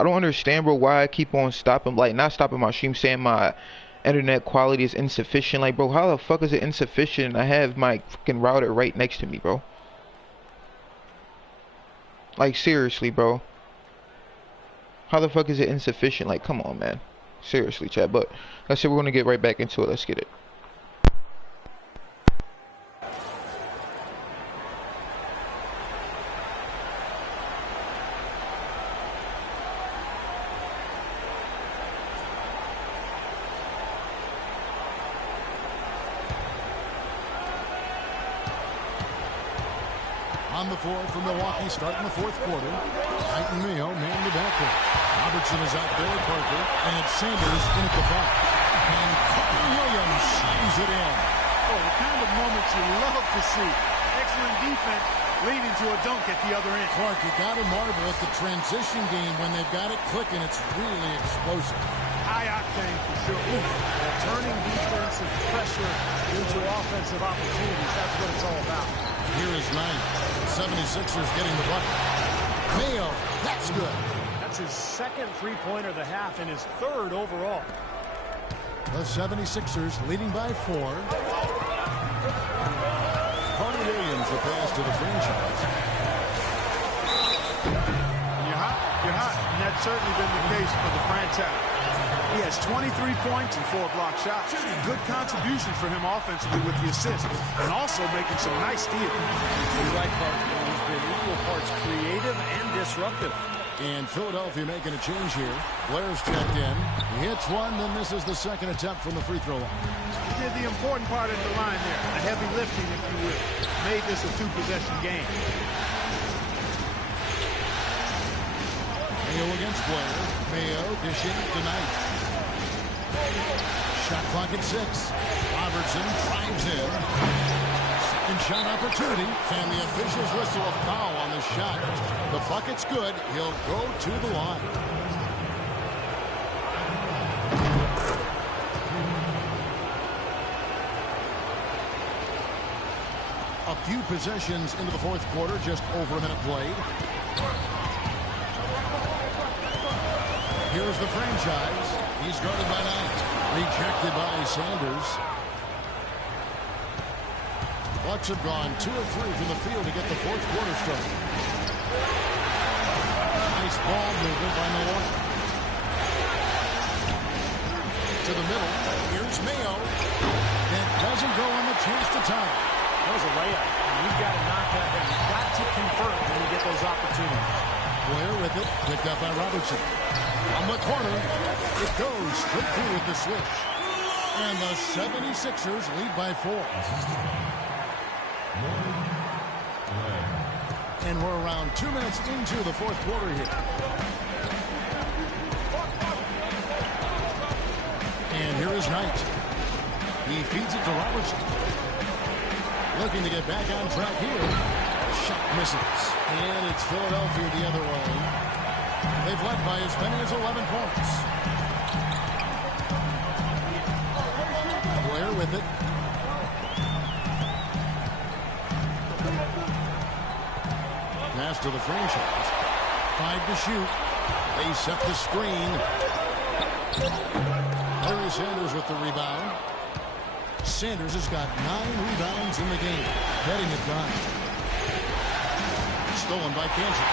I don't understand, bro, why I keep on stopping, like, not stopping my stream, saying my internet quality is insufficient. Like, bro, how the fuck is it insufficient? I have my fucking router right next to me, bro. Like, seriously, bro. How the fuck is it insufficient? Like, come on, man. Seriously, chat. But let's say we're gonna get right back into it. Let's get it. On the floor for Milwaukee, starting the fourth quarter. Knight and Mayo man the backcourt. Robertson is out there with Parker, and Sanders in at the five. And Carter Williams shines it in. Oh, the kind of moments you love to see. Excellent defense leading to a dunk at the other end. Clark, you got to marvel at the transition game when they've got it clicking. It's really explosive. High octane for sure. Well, turning defensive pressure into offensive opportunities, that's what it's all about. Here is Knight. 76ers getting the bucket. Mayo, that's good. That's his second three-pointer of the half and his third overall. The 76ers leading by 4. Carter Williams, the pass to the franchise. You're hot, and that's certainly been the case for the franchise. He has 23 points and 4 block shots. Good contribution for him offensively with the assist, and also making some nice steals. You're right, Clark. He's been equal parts creative and disruptive. And Philadelphia making a change here. Blair's checked in. He hits one, then misses the second attempt from the free throw line. He did the important part at the line there, the heavy lifting, if you will. Made this a 2-possession game. Mayo against Blair. Mayo dishing tonight. Shot clock at 6. Robertson drives in. Second shot opportunity. And the officials whistle a foul on the shot. The bucket's good. He'll go to the line. A few possessions into the fourth quarter. Just over a minute played. Here's the franchise. He's guarded by Knight. Rejected by Sanders. Bucks have gone 2 of 3 from the field to get the fourth quarter started. Nice ball movement by Milwaukee. To the middle. Here's Mayo. That doesn't go on the chance to tie. That was a layup. You've got to knock that down. You've got to convert when you get those opportunities. Blair with it. Picked up by Robertson. On the corner. It goes straight through with the switch. And the 76ers lead by 4. And we're around 2 minutes into the fourth quarter here. And here is Knight. He feeds it to Robertson. Looking to get back on track here. Shot misses. And it's Philadelphia the other way. They've led by as many as 11 points. Blair with it. Pass to the franchise. 5 to shoot. They set the screen. Larry Sanders with the rebound. Sanders has got 9 rebounds in the game. Heading it down. Stolen by Kansas.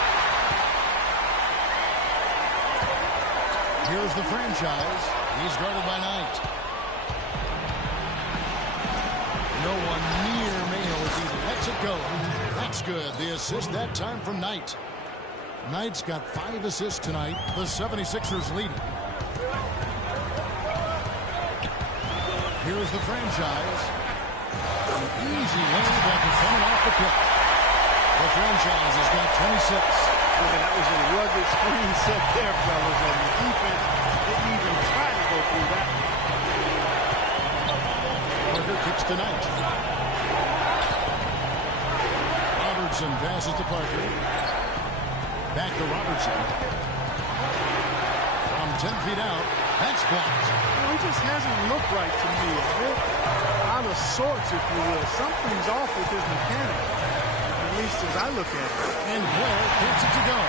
Here's the franchise. He's guarded by Knight. No one near Mayo as he lets it go. That's good. The assist that time from Knight. Knight's got 5 assists tonight. The 76ers leading. Here's the franchise. An easy layup after coming off the pick. The franchise has got 26. Okay, that was a rugged screen set there, fellas, and the defense didn't even try to go through that. Parker kicks to Knight. Robertson passes to Parker. Back to Robertson. From 10 feet out, that's blocked. He just hasn't looked right to me. A bit out of sorts, if you will. Something's off with his mechanics, at least as I look at it. And Blair gets it to go.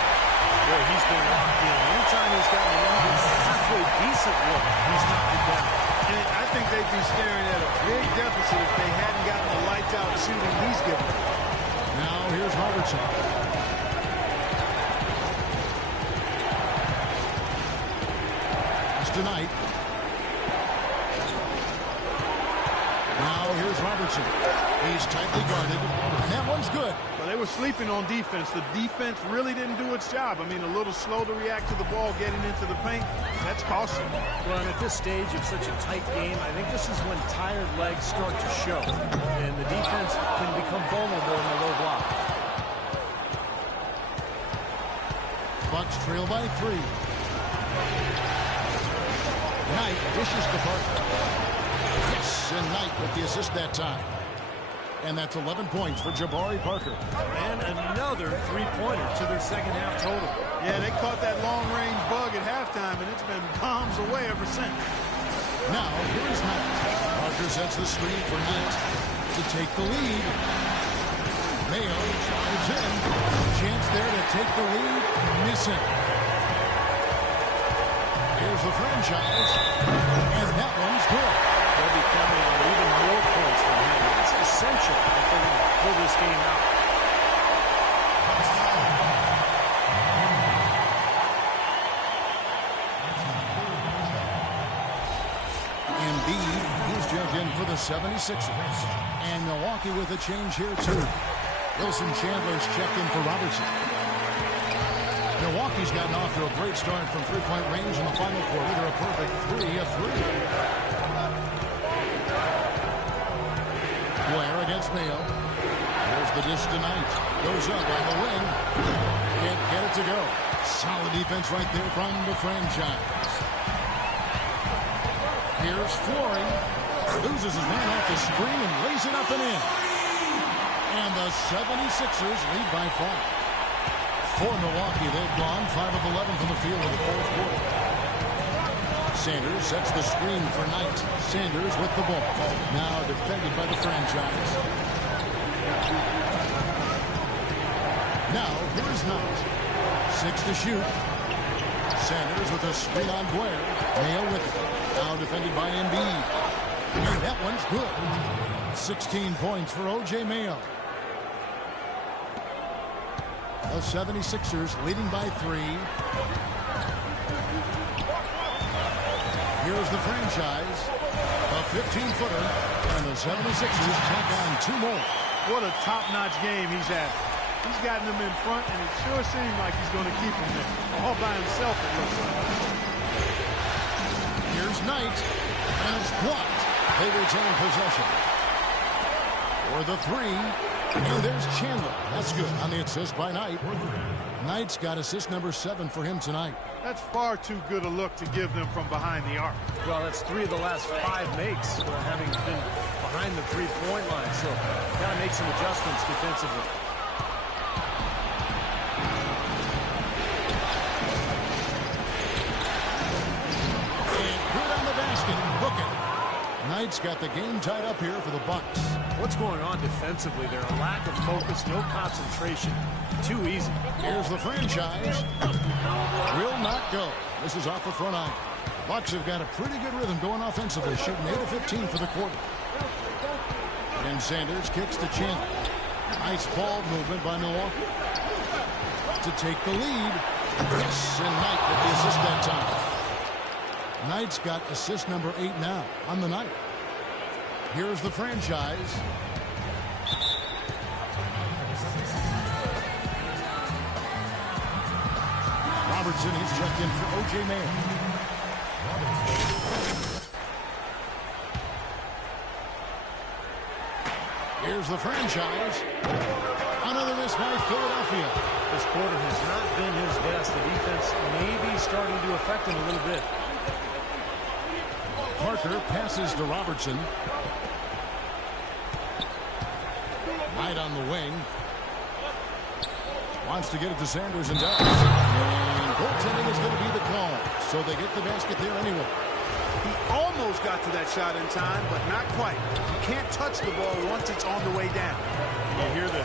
Boy, he's been locked in. Anytime he's gotten an even halfway decent look, he's knocked it down. And I think they'd be staring at a big deficit if they hadn't gotten the lights-out shooting he's given them. Now here's Robertson. Pass tonight. Now here's Robertson. He's tightly guarded, and that one's good. Well, they were sleeping on defense. The defense really didn't do its job. I mean, a little slow to react to the ball getting into the paint. That's costly. Well, and at this stage of such a tight game, I think this is when tired legs start to show, and the defense can become vulnerable in the low block. Bucks trail by 3. Knight dishes to Parker. Yes, and Knight with the assist that time. And that's 11 points for Jabari Parker. And another three-pointer to their second half total. Yeah, they caught that long-range bug at halftime, and it's been bombs away ever since. Now, here's Knight. Parker sets the screen for Knight to take the lead. Mayo drives in. Chance there to take the lead. Missing. Here's the franchise. And that one's good. They'll be counting on even more points from him. It's essential if they're going to pull this game out. Embiid, he's checked in for the 76ers. And Milwaukee with a change here, too. Wilson Chandler's checked in for Robertson. Milwaukee's gotten off to a great start from three-point range in the final quarter. They're a perfect 3 of 3. Blair against Mayo. There's the dish tonight. Goes up on the wing. Can't get it to go. Solid defense right there from the franchise. Here's Flory. Loses his man off the screen and lays it up and in. And the 76ers lead by 5. For Milwaukee, they've gone 5 of 11 from the field in the fourth quarter. Sanders sets the screen for Knight. Sanders with the ball. Now defended by the franchise. Now, here's Knight. 6 to shoot. Sanders with a screen on Blair. Mayo with it. Now defended by Embiid. And that one's good. 16 points for O.J. Mayo. The 76ers leading by 3. Here's the franchise. A 15-footer. And the 76ers take on 2 more. What a top-notch game he's had. He's gotten them in front, and it sure seems like he's going to keep them there. All by himself, it looks like. Here's Knight. And it's blocked. They retain possession. For the 3. And there's Chandler. That's good on the assist by Knight. Knight's got assist number 7 for him tonight. That's far too good a look to give them from behind the arc. Well, that's 3 of the last 5 makes having been behind the three-point line. So, got to make some adjustments defensively. And good on the basket. Book it. Knight's got the game tied up here for the Bucks. What's going on defensively there? A lack of focus, no concentration. Too easy. Here's the franchise. Will not go. This is off the front iron. Bucks have got a pretty good rhythm going offensively, shooting 8 of 15 for the quarter. And Sanders kicks to Chandler. Nice ball movement by Milwaukee to take the lead. Yes, and Knight with the assist that time. Knight's got assist number 8 now on the night. Here's the franchise. Robertson, he's checked in for O.J. Mayo. Here's the franchise. Another miss by Philadelphia. This quarter has not been his best. The defense may be starting to affect him a little bit. Parker passes to Robertson. Knight on the wing. Wants to get it to Sanders and does. And goaltending is going to be the call. So they get the basket there anyway. He almost got to that shot in time, but not quite. You can't touch the ball once it's on the way down. You hear the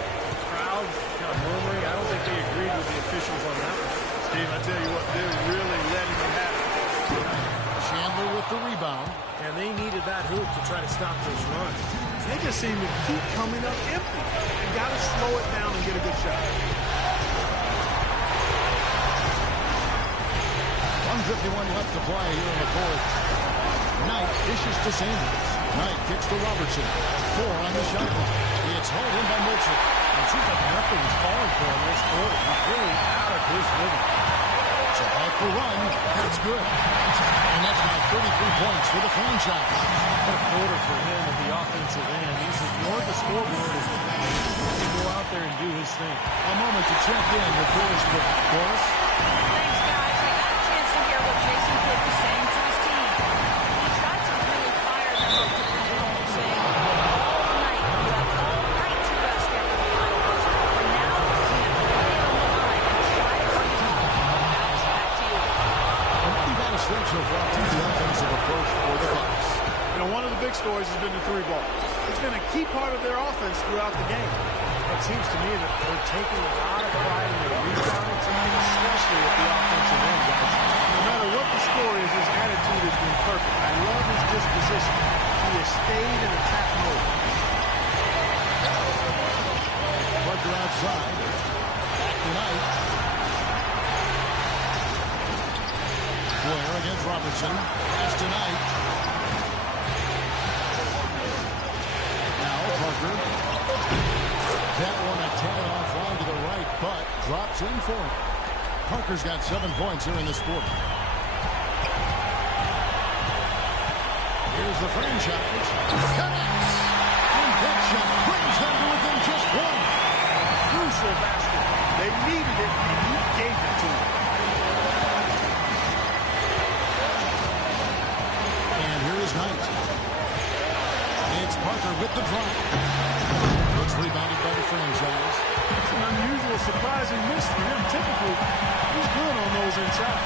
crowd kind of murmuring. I don't think they agreed with the officials on that one. Steve, I tell you what, they're really letting him have it. Chandler with the rebound. And they needed that hoop to try to stop those runs. They just seem to keep coming up empty. You got to slow it down and get a good shot. 1:51 left to play here in the fourth. Knight dishes to Sanders. Knight kicks to Robertson. 4 on the shot clock. It's hauled in by Mitchell. It seems like nothing's falling for him this quarter. He's really out of his rhythm. So off the run. That's good. And that's now 33 points for the franchise. What a quarter for him at the offensive end. He's ignored the scoreboard and he go out there and do his thing. A moment to check in with Doris Burke. Doris? Thanks, guys. I got a chance to hear what Jason Kidd was saying to his team. He tried to really fire them up to bring it home, saying, all night, you have all night to rest after the final buzzer. For now, you have to lay it on the line and try to bring it home. Alex, back to you. And what do you got to think so far to the offensive approach for the Bucks? You know, one of the big stories has been the three ball. It's been a key part of their offense throughout the game. It seems to me that they're taking a lot of pride in their rebounding tonight, especially at the offensive end, guys. No matter what the score is, his attitude has been perfect. I love his disposition. He has stayed in attack mode. Parker outside. Back to Knight. Blair against Robertson. Pass to Knight. Now Parker. That one a tad offline to the right, but drops in for him. Parker's got 7 points here in this quarter. Here's the franchise. Connects. And that shot brings them to within just 1. Crucial basket. They needed it, and he gave it to them. And here is Knight. It's Parker with the drop. It's rebounded by the franchise. It's an unusual, surprising miss for him. Typically, he's good on those inside.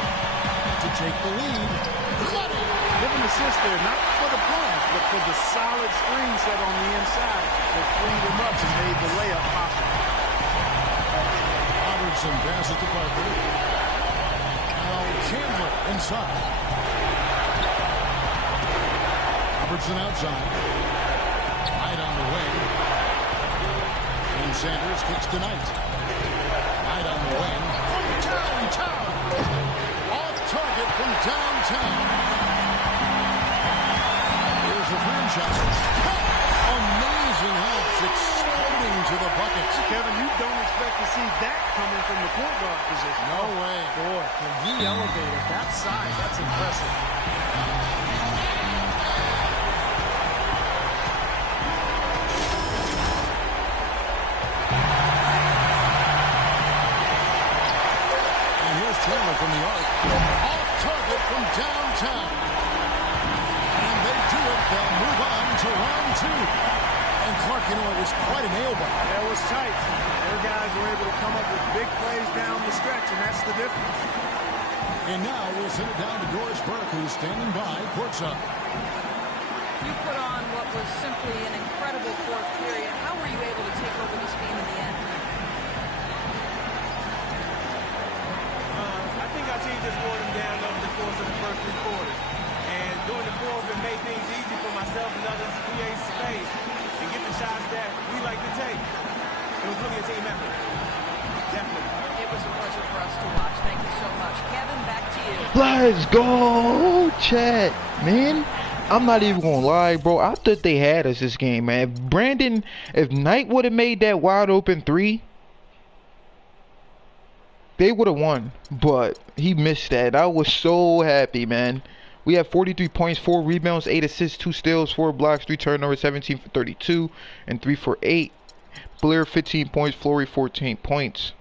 To take the lead. Give him assist there, not for the pass, but for the solid screen set on the inside that freed him up and made the layup possible. Robertson passes to Parker. Now Chandler inside. Robertson outside. Knight on the wing. And Sanders kicks to Knight. Knight on the wing. From downtown. Off target from downtown. Here's the franchise. Amazing hops exploding to the bucket. Kevin, you don't expect to see that coming from the point guard position. No way. Boy, can he elevate at that size? That's impressive. Chandler from the arc. Off target from downtown. And they do it. They'll move on to round 2. And Clark, you know, it was quite a nail-biter. Yeah, it was tight. Their guys were able to come up with big plays down the stretch, and that's the difference. And now we'll send it down to Doris Burke, who's standing by courtside. You put on what was simply an incredible fourth period. How were you able to take over this game in the end? I think our team just wore them down over the course of the first 3 quarters. And during the fourth, it made things easy for myself and others to create space and get the shots that we like to take. It was really a team effort. Definitely. It was a pleasure for us to watch. Thank you so much. Kevin, back to you. Let's go, chat, man. I'm not even gonna lie, bro. I thought they had us this game, man. If Knight would have made that wide open 3, they would have won, but he missed that. I was so happy, man. We have 43 points, 4 rebounds, 8 assists, 2 steals, 4 blocks, 3 turnovers, 17 for 32, and 3 for 8. Blair 15 points, Flory 14 points.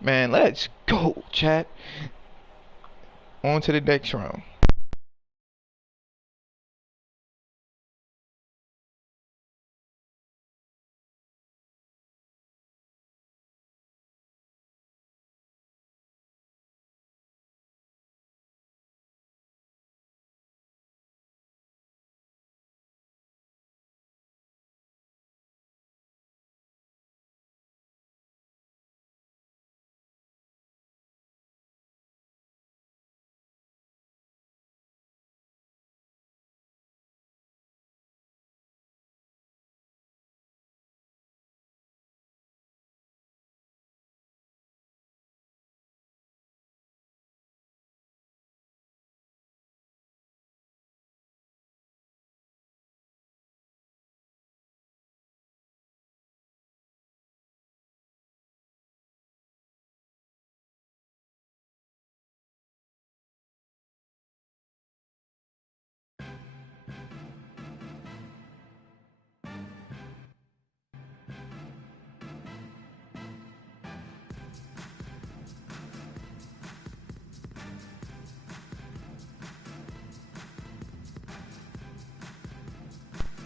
Man, let's go, chat. On to the next round.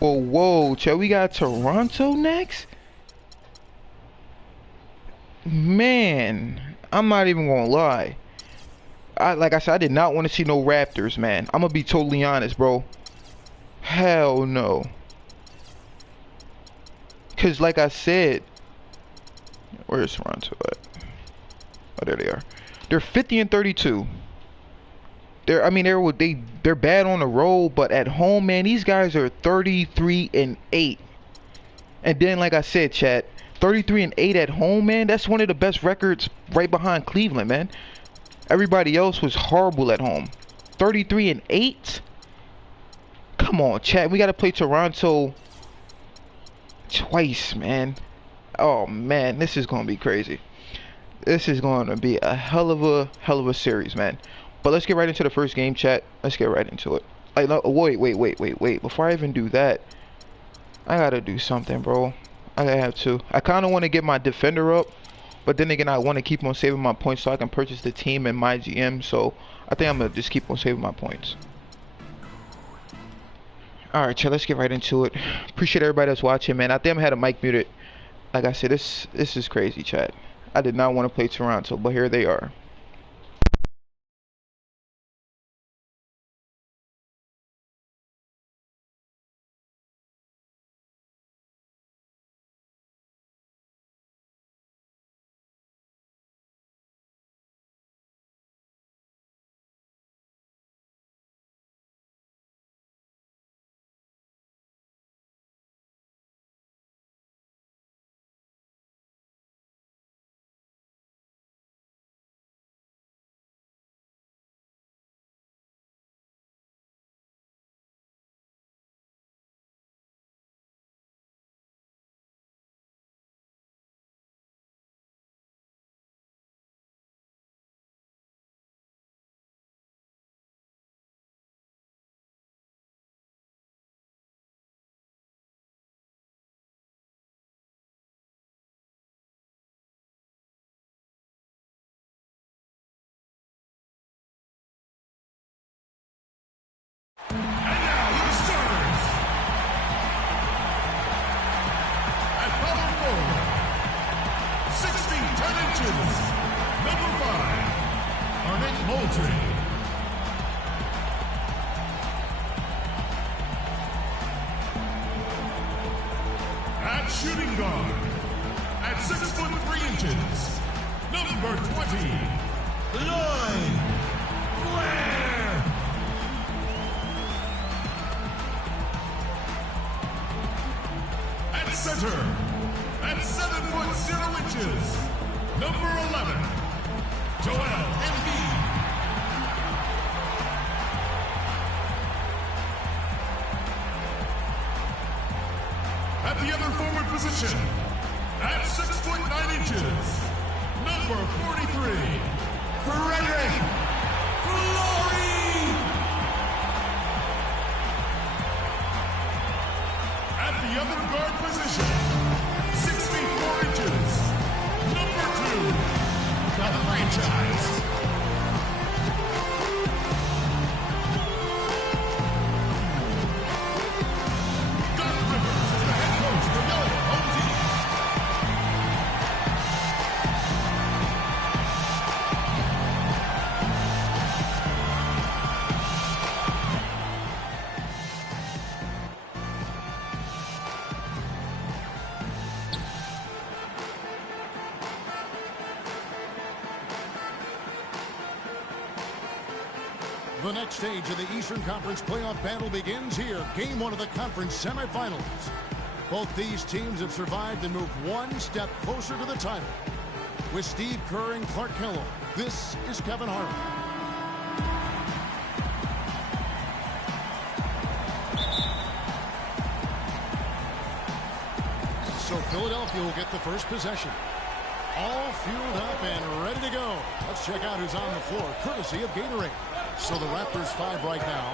Whoa, whoa, Chad, we got Toronto next? Man, I'm not even gonna lie. Like I said, I did not want to see no Raptors, man. I'm gonna be totally honest, bro. Hell no. Cause like I said, where's Toronto at? Oh, there they are. They're 50 and 32. They're bad on the road, but at home, man, these guys are 33 and 8. And then, like I said, chat, 33 and 8 at home, man. That's one of the best records, right behind Cleveland, man. Everybody else was horrible at home. 33 and 8. Come on, chat. We gotta play Toronto twice, man. Oh man, this is gonna be crazy. This is gonna be a hell of a series, man. But let's get right into the first game, chat. Let's get right into it. Like, no, wait. Before I even do that, I gotta do something, bro. I have to. I kind of want to get my defender up, but then again, I want to keep on saving my points so I can purchase the team in my GM. So I think I'm gonna just keep on saving my points. All right, chat. Let's get right into it. Appreciate everybody that's watching, man. I think I had a mic muted. Like I said, this is crazy, chat. I did not want to play Toronto, but here they are. At shooting guard, at 6'3", number 20, Lloyd Blair. At center, at 7'0", number 11, Joel Embiid. At the other forward position, at 6'9", number 43, Frederick Flory. At the other guard position, 64 inches, number 2, the franchise. The next stage of the Eastern Conference playoff battle begins here. Game 1 of the conference semifinals. Both these teams have survived and moved one step closer to the title. With Steve Kerr and Clark Kellogg, this is Kevin Harlan. So Philadelphia will get the first possession. All fueled up and ready to go. Let's check out who's on the floor, courtesy of Gatorade. So the Raptors 5 right now.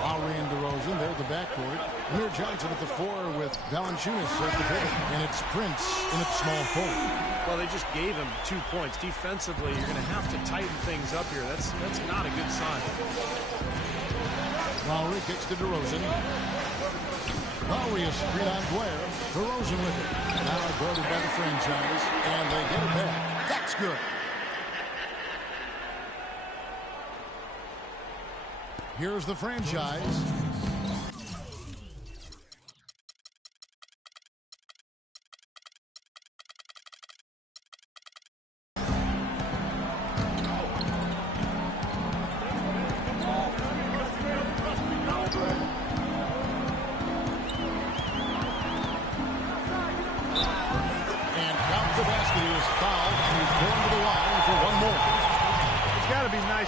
Lowry and DeRozan, they're the backcourt. Amir Johnson at the 4 with Valanciunas at the pivot. And it's Prince in at small forward. Well, they just gave him 2 points. Defensively, you're going to have to tighten things up here. That's not a good sign. Lowry kicks to DeRozan. Lowry is screen on Blair. DeRozan with it. Now guarded by the franchise, and they get it back. That's good. Here's the franchise.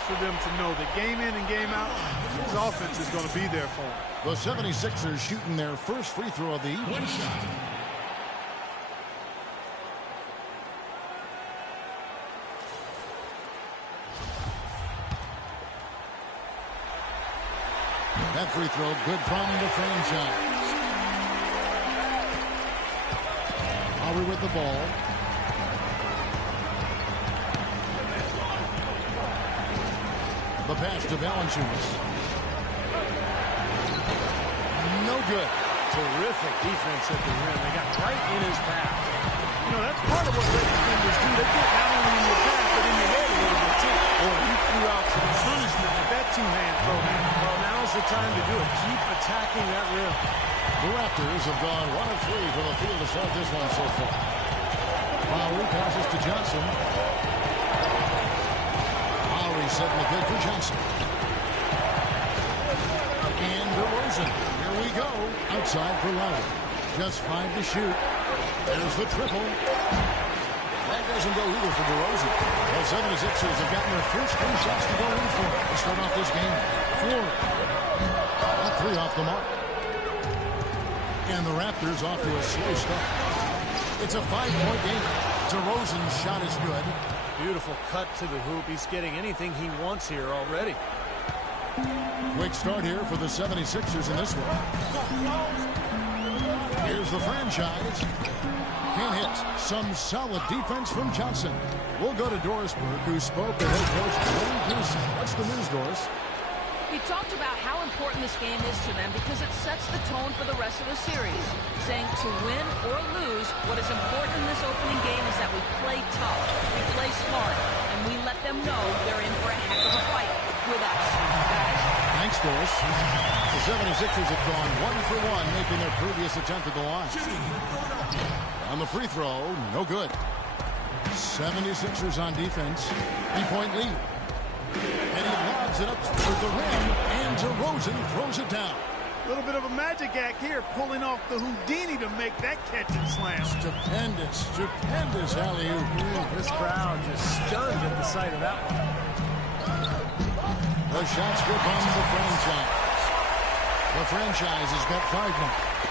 For them to know that game in and game out, his offense is going to be there for him. The 76ers shooting their first free throw of the evening. One shot. That free throw good from the franchise. Lowry with the ball. The pass to Valanciunas. No good. Terrific defense at the rim. They got right in his path. You know, that's part of what great defenders do. They get not only in your path, but in your head a little bit too. Boy, he threw out some punishment with that two-hand throw. Well, now's the time to do it. Keep attacking that rim. The Raptors have gone 1 of 3 from the field to start this one so far. Lowry passes to Johnson. Setting the good for Johnson. And DeRozan. Here we go. Outside for Lowry. Just 5 to shoot. There's the triple. That doesn't go either for DeRozan. The 76ers have gotten their first 3 shots to go in for to start off this game. 4. Not 3 off the mark. And the Raptors off to a slow start. It's a 5-point game. DeRozan's shot is good. Beautiful cut to the hoop. He's getting anything he wants here already. Quick start here for the 76ers in this one. Here's the franchise. Can't hit. Some solid defense from Johnson. We'll go to Doris Burke, who spoke to head coach Wayne Pearson. What's the news, Doris? He talked about how important this game is to them because it sets the tone for the rest of the series, saying to win or lose, what is important in this opening game is that we play tough, we play smart, and we let them know they're in for a heck of a fight with us. Guys? Thanks, Doris. The 76ers have gone 1 for 1, making their previous attempt at the line. On the free throw, no good. 76ers on defense. 3-point lead. And he lobs it up for the rim, and DeRozan throws it down. A little bit of a magic act here, pulling off the Houdini to make that catch and slam. Stupendous alley-oop. This crowd just stunned at the sight of that one. The shots go from the franchise. The franchise has got 5 now.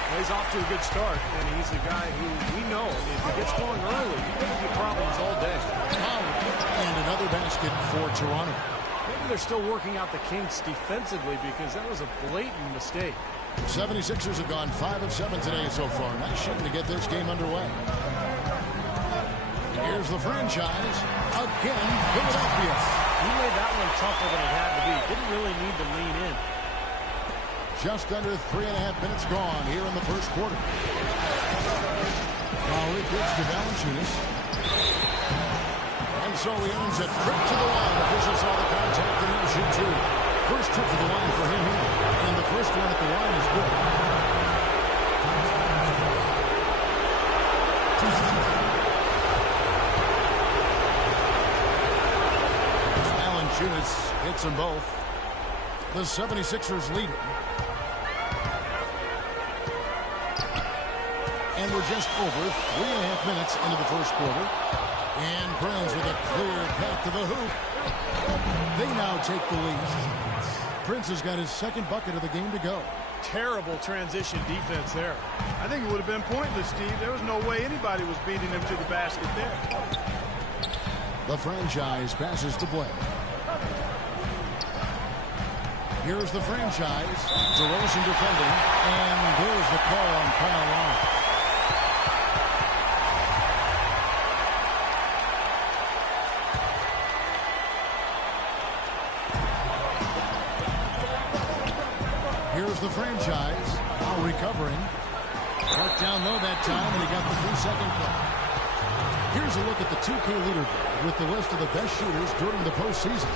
Well, he's off to a good start, and he's a guy who we know if he gets going early, he's going to get problems all day. And another basket for Toronto. Maybe they're still working out the kinks defensively because that was a blatant mistake. 76ers have gone 5 of 7 today so far. Nice shooting to get this game underway. Here's the franchise. Again, Philadelphia. He made that one tougher than it had to be. Didn't really need to lean in. Just under 3.5 minutes gone here in the first quarter. Lowry gives to Valanciunas. And so he earns a trip to the line. Officials saw the contact and he'll shoot 2. First trip to the line for him here. And the first one at the line is good. Valanciunas hits them both. The 76ers lead it. And we're just over 3.5 minutes into the first quarter. And Burns with a clear path to the hoop. They now take the lead. Prince has got his second bucket of the game to go. Terrible transition defense there. I think it would have been pointless, Steve. There was no way anybody was beating him to the basket there. The franchise passes to Blair. Here's the franchise. DeRozan defending. And there's the call on Kyle Lowry. Here's the franchise. Now recovering. Marked down low that time, and he got the 3-second call. Here's a look at the 2K leaderboard with the list of the best shooters during the postseason.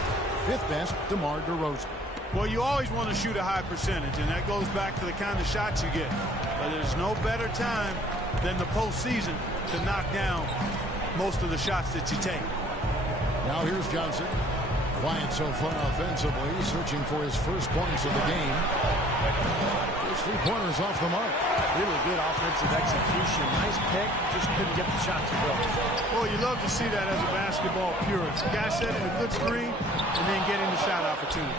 Fifth best, DeMar DeRozan. Well, you always want to shoot a high percentage, and that goes back to the kind of shots you get. But there's no better time than the postseason to knock down most of the shots that you take. Now here's Johnson. Quiet so far offensively, searching for his first points of the game. His 3-pointers off the mark. Really good offensive execution. Nice pick. Just couldn't get the shot to go. Well, you love to see that as a basketball purist. The guy setting a good screen and then getting the shot opportunity.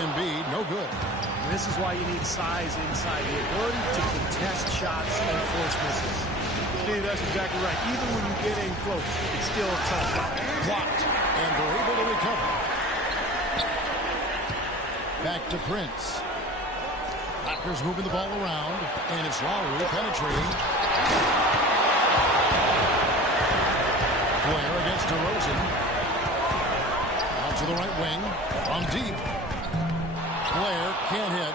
Embiid, no good. And this is why you need size inside. The ability to contest shots and force misses. Steve, that's exactly right. Even when you get in close, it's still a tough shot. Blocked. And they're able to recover. Back to Prince. Raptors moving the ball around. And it's Lowry penetrating. Blair against DeRozan. Out to the right wing. From deep. Blair can't hit.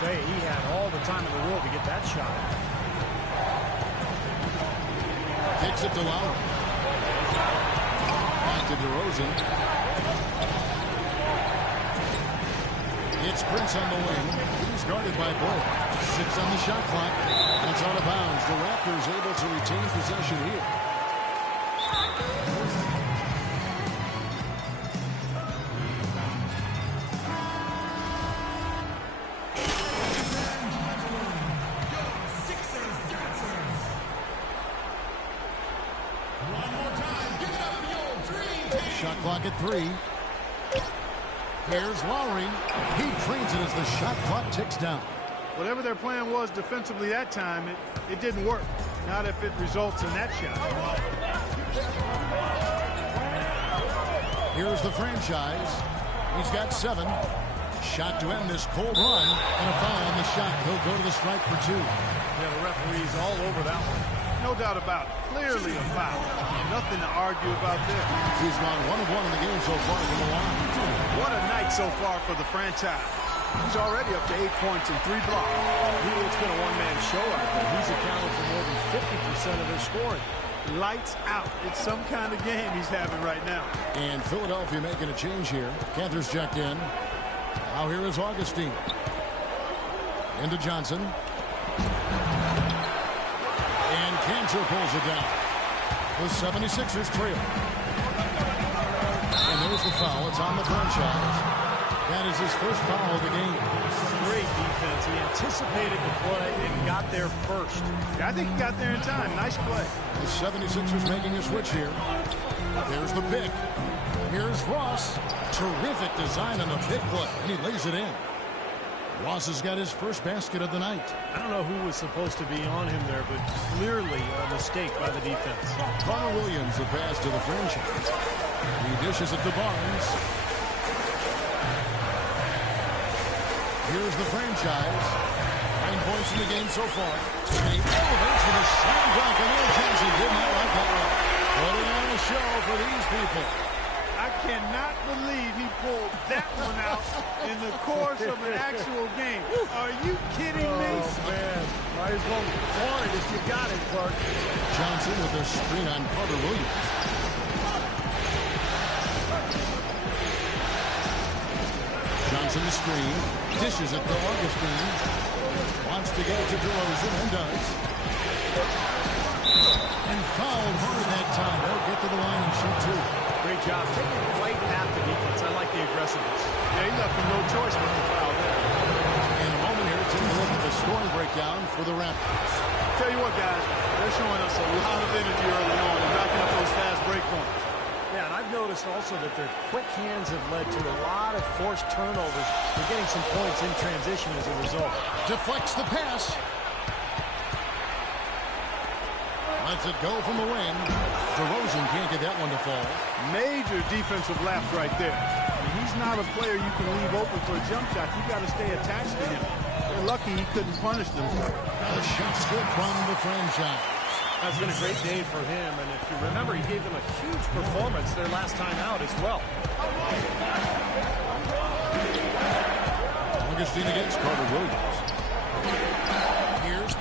Tell you, he had all the time in the world to get that shot. Kicks it to Lowry. Back to DeRozan. It's Prince on the wing. He's guarded by Blair. 6 on the shot clock. And it's out of bounds. The Raptors able to retain possession here. Shot clock at 3. Here's Lowry. He drains it as the shot clock ticks down. Whatever their plan was defensively that time, it didn't work. Not if it results in that shot. Here's the franchise. He's got 7. Shot to end this cold run. And a foul on the shot. He'll go to the stripe for 2. Yeah, the referee's all over that one. No doubt about it. Clearly a foul. Nothing to argue about there. He's gone 1 of 1 in the game so far from the line. What a night so far for the franchise. He's already up to 8 points and 3 blocks. It's been a one-man show out there. He's accounted for more than 50% of their scoring. Lights out. It's some kind of game he's having right now. And Philadelphia making a change here. Panthers checked in. Now here is Augustine. Into Johnson. And Cantor pulls it down. The 76ers trail. And there's the foul. It's on the franchise. That is his first foul of the game. Great defense. He anticipated the play and got there first. I think he got there in time. Nice play. The 76ers making a switch here. There's the pick. Here's Ross. Terrific design on the pick play. And he lays it in. Ross has got his first basket of the night. I don't know who was supposed to be on him there, but clearly a mistake by the defense. Connor Williams, the pass to the franchise. He dishes it to Barnes. Here's the franchise. 9 points in the game so far. And he elevates with a slam dunk, and Will Johnson did not like that one. Putting on a show for these people. I cannot believe he pulled that one out in the course of an actual game. Are you kidding me? Oh, man. Might as well flaunt it if you got it, Clark. Johnson with a screen on Carter Williams. Johnson the screen. Dishes it to Augustine. Wants to get it to DeRozan and does. And fouled hard that time. They'll get to the line and shoot 2. Great job. Taking right at the defense. I like the aggressiveness. Yeah, he left him no choice but to foul there. In a moment here, take a look at the scoring breakdown for the Raptors. Tell you what, guys, they're showing us a lot of energy early on and backing up those fast break points. Yeah, and I've noticed also that their quick hands have led to a lot of forced turnovers. They're getting some points in transition as a result. Deflects the pass. Lets it go from the wing. DeRozan can't get that one to fall. Major defensive lapse right there. I mean, he's not a player you can leave open for a jump shot. You got to stay attached to him. They're lucky he couldn't punish them. The shot's good from the franchise. That's been a great day for him, and if you remember, he gave them a huge performance their last time out as well. Augustine against Carter Williams.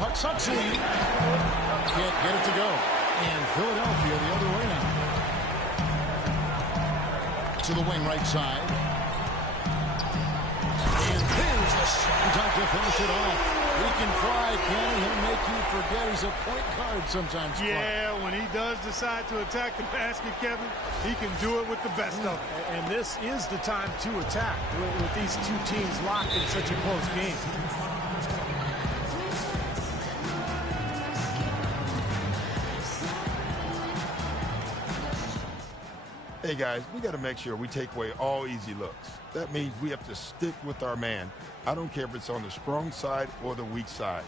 puck sucks in. Can't get it to go. And Philadelphia the other way now. To the wing right side. And there's the slam dunk to finish it off. He can fly, can he? He'll make you forget he's a point guard sometimes. Yeah, when he does decide to attack the basket, Kevin, he can do it with the best of them. And this is the time to attack with these two teams locked in such a close game. Hey guys, we got to make sure we take away all easy looks. That means we have to stick with our man. I don't care if it's on the strong side or the weak side.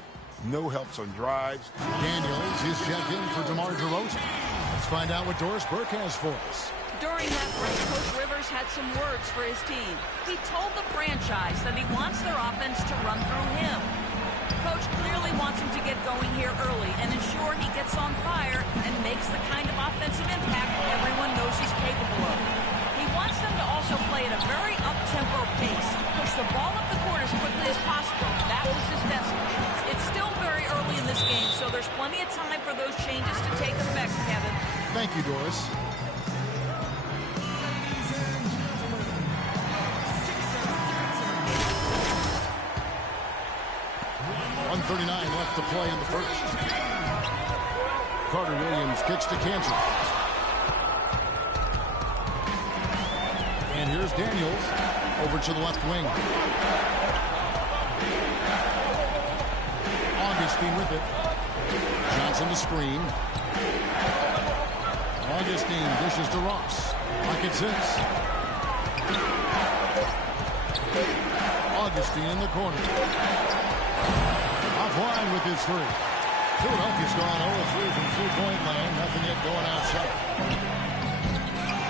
No helps on drives. Daniels is checked in for DeMar DeRozan. Let's find out what Doris Burke has for us. During that break, Coach Rivers had some words for his team. He told the franchise that he wants their offense to run through him. Coach clearly wants him to get going here early and ensure he gets on fire and makes the kind of offensive impact everyone knows he's capable of. He wants them to also play at a very up-tempo pace, push the ball up the court as quickly as possible. That was his message. It's still very early in this game, so there's plenty of time for those changes to take effect, Kevin. Thank you, Doris. .139 left to play in the first. Carter Williams kicks to Cantor. And here's Daniels over to the left wing. Augustine with it. Johnson to screen. Augustine dishes to Ross. Pocket 6. Augustine in the corner. Offline with his three. Philadelphia's gone 0-3 from three-point land. Nothing yet going outside.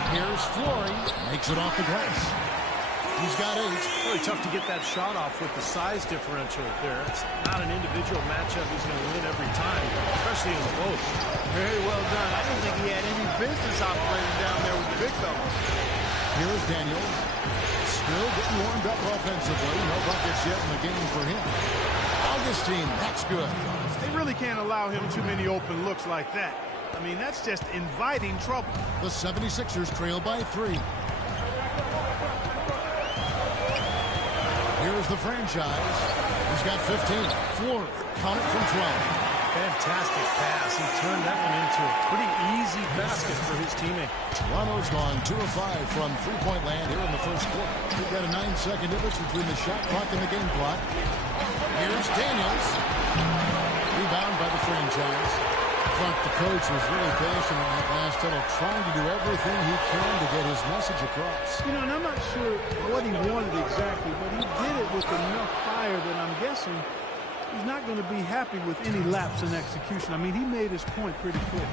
Here's Flory. Makes it off the glass. He's got 8. Really tough to get that shot off with the size differential there. It's not an individual matchup he's going to win every time, especially in the post. Very well done. I didn't think he had any business operating down there with the big fella. Here's Daniels. Still getting warmed up offensively. No buckets yet in the game for him. Augustine, that's good. They really can't allow him too many open looks like that. I mean, that's just inviting trouble. The 76ers trail by 3. Here's the franchise. He's got 15. Flory, count it from 12. Fantastic pass. He turned that one into a pretty easy basket for his teammate. Toronto's gone 2 of 5 from three-point land here in the first quarter. We've got a 9-second difference between the shot clock and the game clock. Here's Daniels. Rebound by the franchise. Clark, the coach, was really passionate on that last tunnel, trying to do everything he can to get his message across. You know, and I'm not sure what he wanted exactly, but he did it with enough fire that I'm guessing he's not going to be happy with any lapse in execution. I mean, he made his point pretty clear.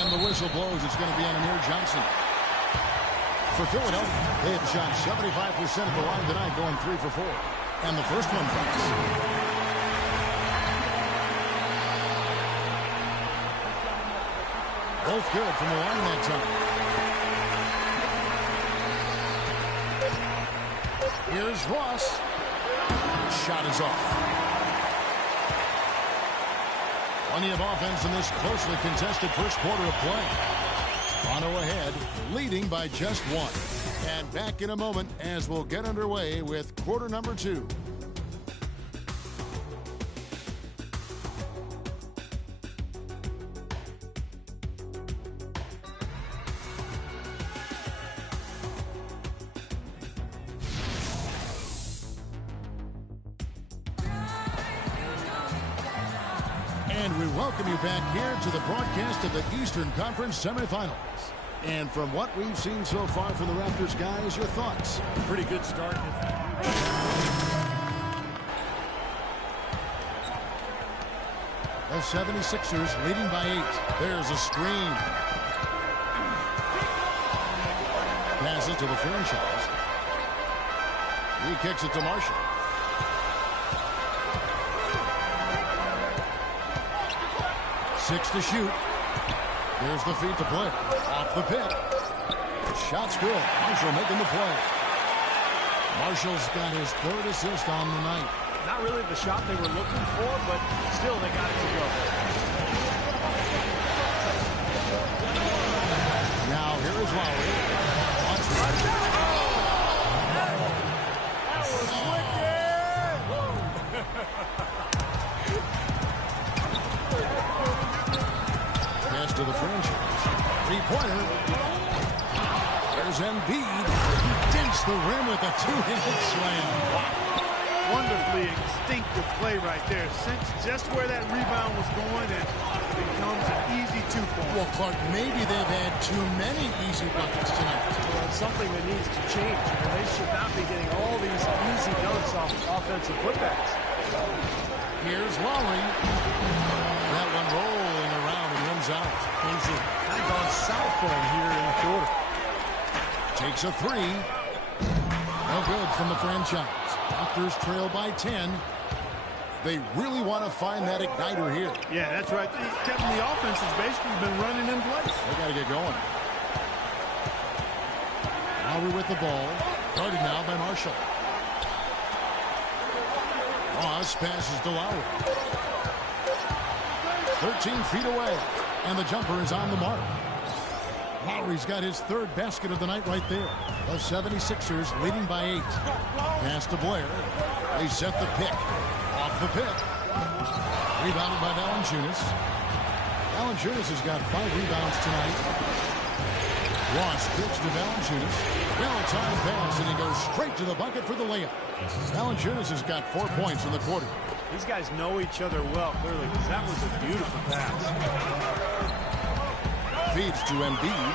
And the whistle blows. It's going to be on Amir Johnson. For Philadelphia, they have shot 75% at the line tonight, going 3 for 4. And the first one comes. Both good from the line that time. Here's Ross. Shot is off. Plenty of offense in this closely contested first quarter of play. Toronto ahead, leading by just 1. And back in a moment as we'll get underway with quarter number 2. And we welcome you back here to the broadcast of the Eastern Conference semifinals. And from what we've seen so far from the Raptors, guys, your thoughts? Pretty good start. The 76ers leading by 8. There's a screen. Passes to the franchise. He kicks it to Marshall. Six to shoot. Here's the feed to play. Off the pick. Shot's good. Marshall making the play. Marshall's got his third assist on the night. Not really the shot they were looking for, but still they got it to go. Now here is Lowry. That was wicked! Pass to the franchise. Three-pointer. There's Embiid. He dinks the rim with a two-handed slam. Wow. Wonderfully instinctive play right there. Sense just where that rebound was going, and it becomes an easy two-point. Well, Clark, maybe they've had too many easy buckets tonight. Well, it's something that needs to change. They should not be getting all these easy dunks off offensive putbacks. Here's Lowry. That one rolling around and rims out. Things have kind of gone south for him here in the quarter. Takes a three. No good from the franchise. Raptors trail by 10. They really want to find that igniter here. Yeah, that's right. Kevin, the offense has basically been running in place. They got to get going. Lowry with the ball. Guarded now by Marshall. Ross passes to Lowry. 13 feet away. And the jumper is on the mark. Lowry's got his third basket of the night right there. The 76ers leading by 8. Pass to Blair. They set the pick. Off the pick. Rebounded by Valanciunas. Valanciunas has got 5 rebounds tonight. Ross kicks to Valanciunas. Well-timed pass, and he goes straight to the bucket for the layup. Valanciunas has got 4 points in the quarter. These guys know each other well, clearly, because that was a beautiful pass. Feeds to Embiid.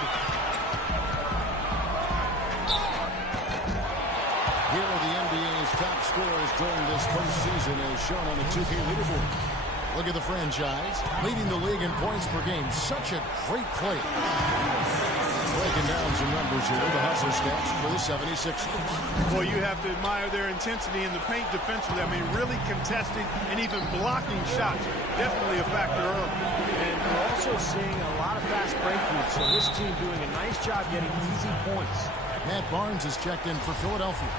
Here are the NBA's top scorers during this postseason as shown on the 2K leaderboard. Look at the franchise, leading the league in points per game. Such a great player. Breaking down some numbers here, the hustle stats for the 76ers. Well, you have to admire their intensity in the paint defensively. I mean, really contesting and even blocking shots. Definitely a factor early. And we're also seeing a lot of fast breakthroughs, so this team doing a nice job getting easy points. Matt Barnes is checked in for Philadelphia.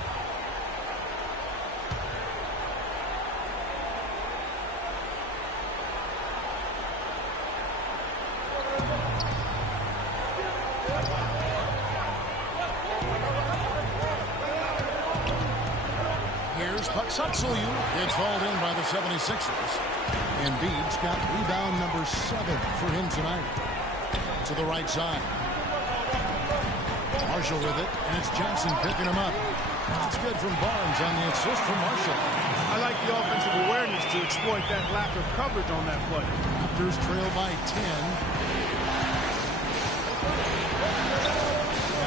Sutsulu gets hauled in by the 76ers. Embiid's got rebound number 7 for him tonight. To the right side. Marshall with it, and it's Johnson picking him up. It's good from Barnes on the assist from Marshall. I like the offensive awareness to exploit that lack of coverage on that play. Raptors trail by 10.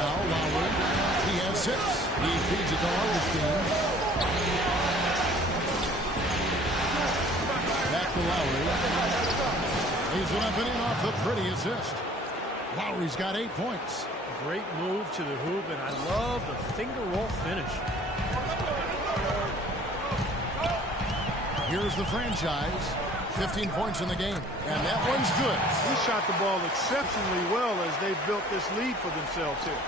Now Lowry, he has 6. He feeds it to Augustine. Back to Lowry. He's it up and in off the pretty assist. Lowry's got 8 points. Great move to the hoop, and I love the finger roll finish. Here's the franchise. 15 points in the game, and that one's good. He shot the ball exceptionally well as they've built this lead for themselves here.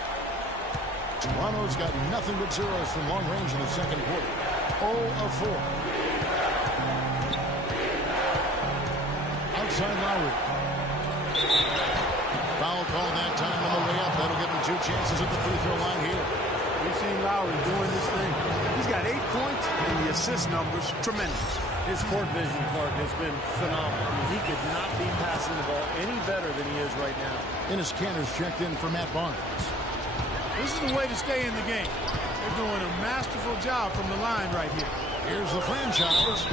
Toronto's got nothing but zeros from long range in the second quarter. 0 of 4. Outside Lowry. Foul call that time on the way up. That'll give him 2 chances at the free throw line here. We've seen Lowry doing this thing. He's got 8 points, and the assist numbers tremendous. His court vision, Clark, has been phenomenal. I mean, he could not be passing the ball any better than he is right now. Dennis Cantor's checked in for Matt Barnes. This is the way to stay in the game. They're doing a masterful job from the line right here. Here's the franchise.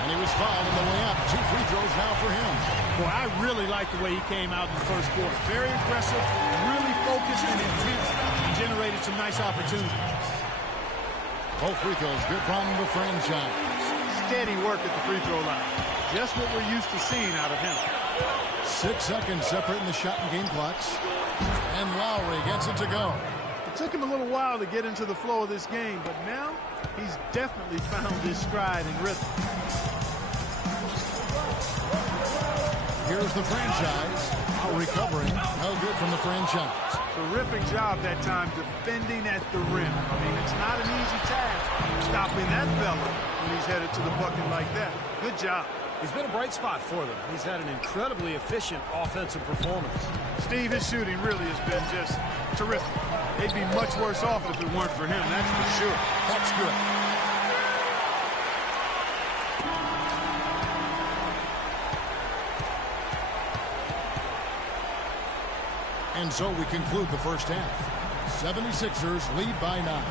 And he was fouled on the way up. 2 free throws now for him. Boy, I really like the way he came out in the first quarter. Very aggressive, really focused and intense, and generated some nice opportunities. Both free throws good from the franchise. Steady work at the free throw line. Just what we're used to seeing out of him. 6 seconds separating the shot and game clocks. And Lowry gets it to go. It took him a little while to get into the flow of this game, but now he's definitely found his stride and rhythm. here's the franchise. Now recovering. No good from the franchise. Terrific job that time defending at the rim. I mean, it's not an easy task stopping that fella when he's headed to the bucket like that. Good job. He's been a bright spot for them. He's had an incredibly efficient offensive performance. Steve, his shooting really has been just terrific. They'd be much worse off if it weren't for him, that's for sure. That's good. And so we conclude the first half. 76ers lead by 9.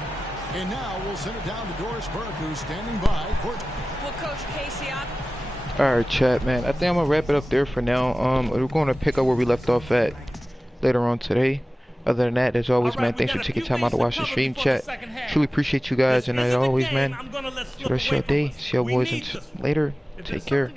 And now we'll send it down to Doris Burke, who's standing by. Courtney. Well, Coach Casey, Alright, chat, man. I think I'm gonna wrap it up there for now. We're gonna pick up where we left off at later on today. Other than that, as always, man, thanks for taking time out to watch the stream, chat. Truly appreciate you guys, and as always, man, enjoy the rest of your day. See y'all boys later. Take care.